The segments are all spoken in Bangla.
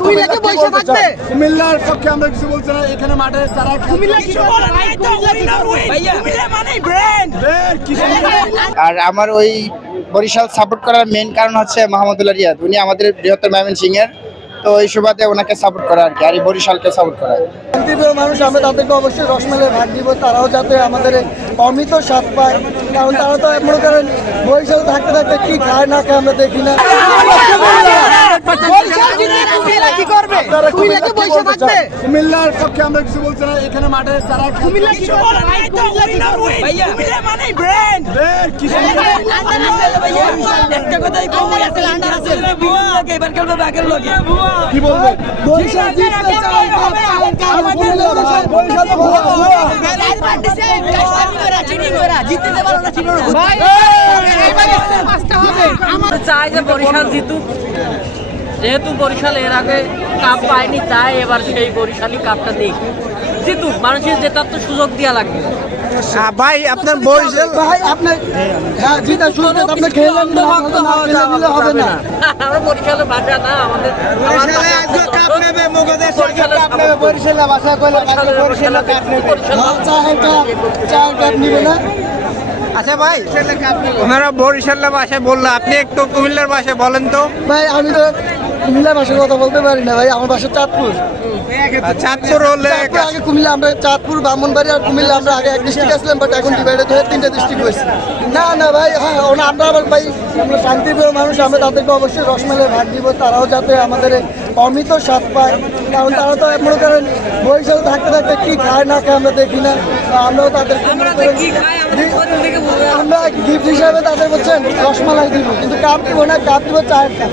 কুমিল্লাকে বইসা থাকবে। কুমিল্লার পক্ষে আমরা কিছু বলছি না, এখানে মাঠে যারা কুমিল্লা কি করবে? আর আমার ওই বরিশাল সাপোর্ট করার মেইন কারণ হচ্ছে মাহমুদুল্লাহ রিয়াদ। উনি আমাদের বৃহত্তর ময়মনসিংহের, তো এই সুবাদে ওনাকে সাপোর্ট করা আর কি, আর এই বরিশালকে সাপোর্ট করা। শান্তিপ্রিয় মানুষ, আমরা তাদেরকে অবশ্যই রসমেলে ভাগ দিব, তারাও যাতে আমাদের এই অমিত স্বাদ পায়। কারণ তারা তো মনে করেন বরিশাল থাকতে থাকতে কি খায় না খায় আমরা দেখি না। বরিশাল জিতে কুমিল্লা কি করবে? কুমিল্লাকে বইসা থাকবে। কুমিল্লার পক্ষে আমরা কিছু বলছি না, এখানে মাঠে যারা কুমিল্লা কি করবে? কুমিল্লা কি করবে? কুমিল্লা মানে ব্র্যান্ড। একটা কথাই কমই আছে, আন্ডার আছে। কুমিল্লাকে এবার খেলবে বাকের লগে। কি বলবো? বরিশাল জিততে চায়, বরিশাল তো ভালো। জিততে পারো না, ছিল না। আমরা চাই যে বরিশাল জিতুক, যেহেতু বরিশাল এর আগে কাপ পায়নি, চাই এবার সেই বরিশালই কাপটা দিক, জিতুক। মানুষের জেতার তো সুযোগ দেওয়া লাগবে। ভাই আপনার বরিশাল ভাই আপনার হ্যাঁ জিতা শুনতে আপনি খেলেন না, দিলে হবে না। আমরা বরিশালের ভাষা না, আমাদের বরিশালে ভাষা কইলে বরিশালে কাপ নেবে, চার কাপ নিবে না। আচ্ছা ভাই, ওনারা বরিশালের ভাষায় বললো, আপনি একটু কুমিল্লার ভাষায় বলেন তো। ভাই আমি তো কুমিল্লা ভাষার কথা বলতে পারি না ভাই, আমার বাসা চাঁদপুর। চাঁদপুর হলে চাঁদপুর আগে কুমিল্লা, আমরা চাঁদপুর, ব্রাহ্মণবাড়ি আর কুমিল্লা আমরা আগে এক ডিস্ট্রিক্ট আসলাম, বাট এখন ডিভাইডেড হয়ে 3টে ডিস্ট্রিক্ট হয়েছে। না না ভাই, হ্যাঁ আমরা আবার ভাই আমরা শান্তিপ্রিয় মানুষ, আমরা তাদেরকে অবশ্যই রসমেলে ভাগ দিব, তারাও যাতে আমাদের এই অমিত স্বাদ পায়। কারণ তারা তো মনে করেন বরিশাল থাকতে থাকতে কি খায় না খায় আমরা দেখি না। আমরাও তাদেরকে আমরা গিফট হিসাবে তাদের বলছেন রসমালাই দিব, কিন্তু কাপ দিব না, কাপ দিব চায়ের কাপ।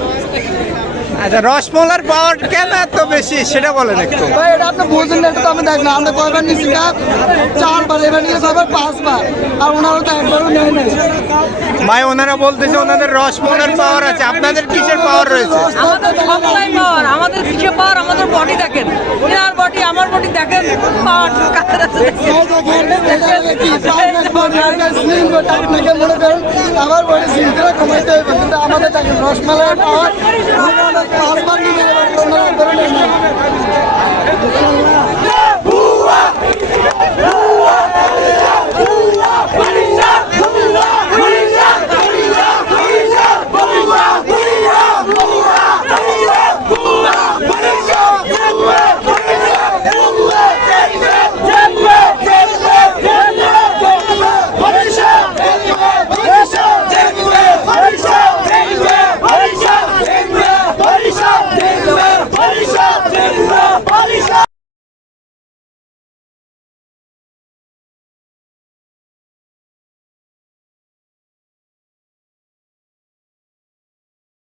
আচ্ছা, রসমলার পাওয়ার কেন এত বেশি সেটা বলেন একটু। ভাই এটা আপনি বুঝুন না, এটা তো আমি দেখ না, আমরা কয়বার নিচ্ছি কাপ? 4বার, এবার নিয়ে 5বার, আর ওনারা তো একবারও নেয় নাই। ভাই ওনারা বলতেছে ওনাদের রসমলার পাওয়ার আছে, আপনাদের কিসের পাওয়ার রয়েছে? আমাদের সবটাই পাওয়ার, আমাদের কিসে পাওয়ার? আমাদের বডি দেখেন, এনার বডি আমার বডি দেখেন, পাওয়ার আপনাকে মনে করেন আমার বডি সিম করে কমাইতে হবে, কিন্তু আমাদের দেখেন রসমালাইয়ের পাওয়ার